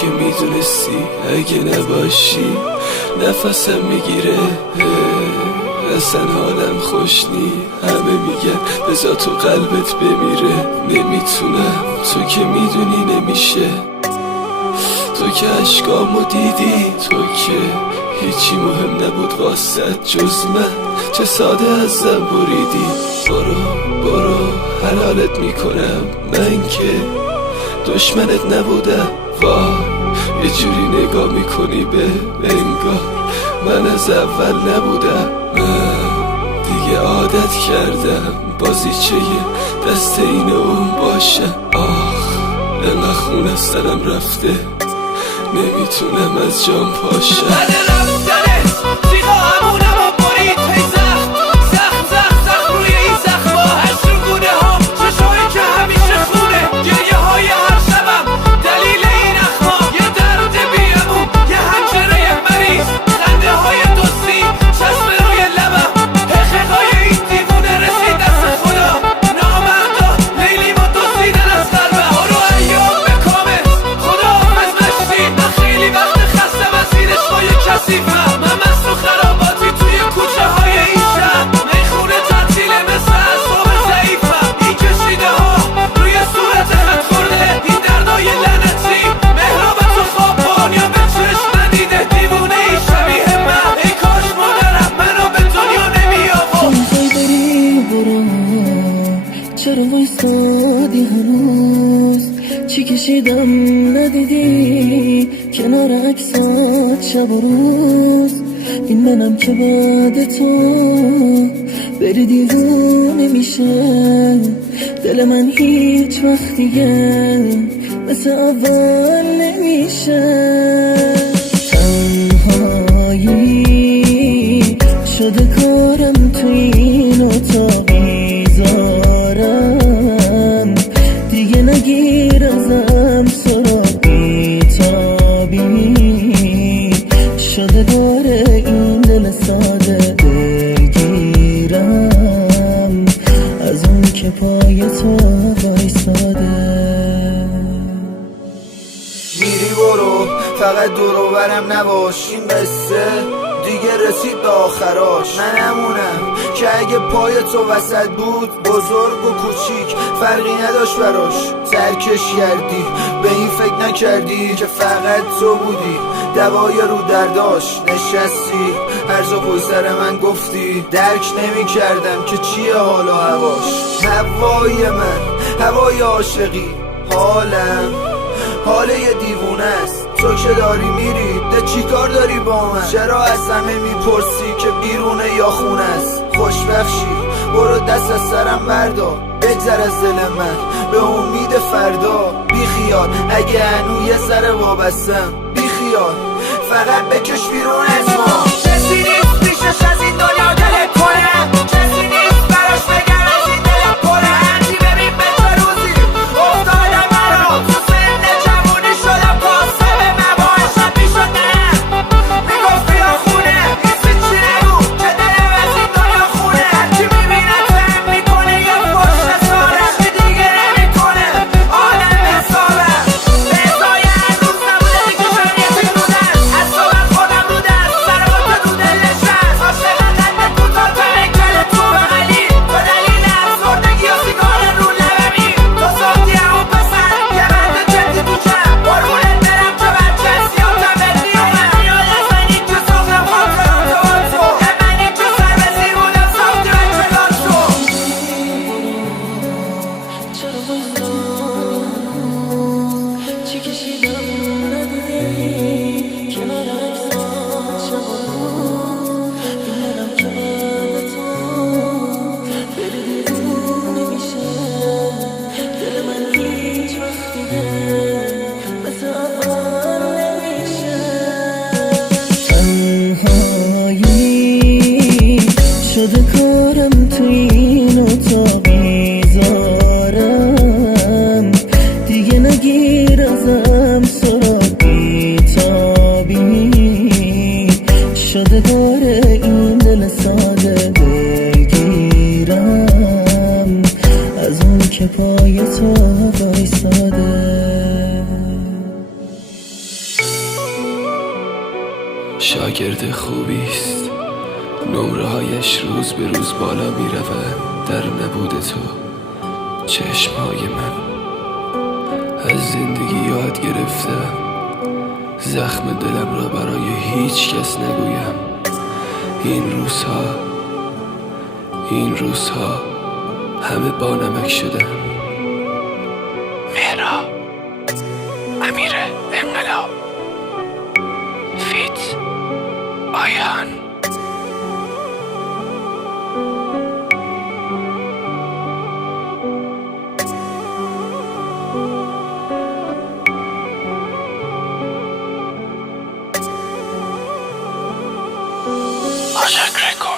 که میدونستی اگه نباشی نفسم میگیره، اصلا حالم خوش نی. همه میگن بذار تو قلبت بمیره، نمیتونم، تو که میدونی نمیشه. تو که عشقامو دیدی، تو که هیچی مهم نبود واسد جز من، چه ساده ازم بریدی. برو حلالت میکنم، من که دشمنت نبودم. وای یه جوری نگاه میکنی به انگار من از اول نبودم. من دیگه عادت کردم بازیچه دست این اون باشم. انقدر خون از سرم رفته نمیتونم از جام پاشم. بعد رفتنت تیغا همونم و برید هی زخم روی این زخم ها، هشت رو گونه ها، چشایی که همیشه خونه، گریه های هر شبم دلیل این اخما، یه درد بیمون، یه حنجره مریض، خنده های دوستی چشم روی لبم، حقیق های این دیوونه رسید دست خدا، نامردا لیلی ما دوستیدن از قلبم. برو ایام به کامل خدا حافظ مشتی، من خیلی وقت خستم از این عشقای کثیفم. من مست و خراباتی توی کوچه های این شهر، میخونه تعطیله مثل اعصاب ضعیفم. این کشیده ها روی صورت خط خورده، این دردای لعنتی مهراب تو خواب دنیا به چشم ندیده، دیوونه ای شبیه من. ای کاش مادرم منو به دنیا نمی آورد. میخوای بری برو، چرا وایستادی هنوز؟ چی کشیدم ندیدی کنار عکسات شب و روز؟ این منم که بعد تو بری دیوونه میشه، دل من هیچ وقت دیگه مثل اول نمیشه. تنهایی شده کارم تو این اتاق بیزارم، دیگه نگیر ازم سراغی تابی، شده داره این دل ساده دلگیرم از اون که پای تو وایساده. میری برو فقط دور و برم نباش، این قصه دیگه رسید به آخراش. من همونم که اگه پای تو وسط بود بزرگ و کوچیک فرقی نداشت براش. ترکش کردی به این فکر نکردی که فقط تو بودی دوای رو درداش. نشستی هرزا پوزر من گفتی، درک نمی کردم که چیه حال و هواش. هوای من هوای عاشقی، حالم حال یه دیوونه است. تو که داری میری ده چی کار داری با من؟ چرا از همه میپرسی که بیرونه یا خونه است؟ خوشبخشی برو دست از سرم بردار، بگذر از دل من به امید فردا. بی خیال اگه هنو یه سر وابستم، بی خیال فقط بکش بیرون از ما. کسی نیست پیشش از این دنیا دلت کنه، کسی نیست براش بگم از این دلت کنه. هرچی ببین به چه روزی افتادم مرا، تو سن جوونی شدم قاسم مباش. شب میشد ننم میگفت بیا خونه، هیچی چی نگو که دلم از این دنیا خونه. هرچی میبینه تهم میکنه یه پشت سارم، که دیگه نمیکنه آدم حسابم. به ازای هر روز نبوده دیگه شنیتی بودن، از صبح خودم رو دست سربات رو دل نشست. عاشق قلب کوتاه تنکل تو بغلی، تو دلیل افسردگی و سیگار رو لبمی. تو ساختی همون پسر یه بند جدی تو چم، قربونت برم که بچه سیاتم بهت میومد. یاد از منی که ساختم خاطرم تو تو، منی که سر به زیر بودم ساختی بچه دار تو. چرا وایستادی چی کشیدم ندیدی کنار عکسات شب و روز؟ این منم که بعد تو بری دیوونه میشه، دل من هیچ وقت دیگه مثل اول نمیشه. تنهایی شده کارم تو این اتاق بیزارم، دیگه نگیر ازم سراغی تابی، شده داره این دل ساده دلگیرم از اون که پای تو وایساده. شاگرد خوبیست، نمره هایش روز به روز بالا می روند. در نبود تو چشمهای من از زندگی یاد گرفتم، زخم دلم را برای هیچ کس نگویم. این روزها همه با نمک شدن. مهرا امیر انقلاب فیت آیان. Project Record.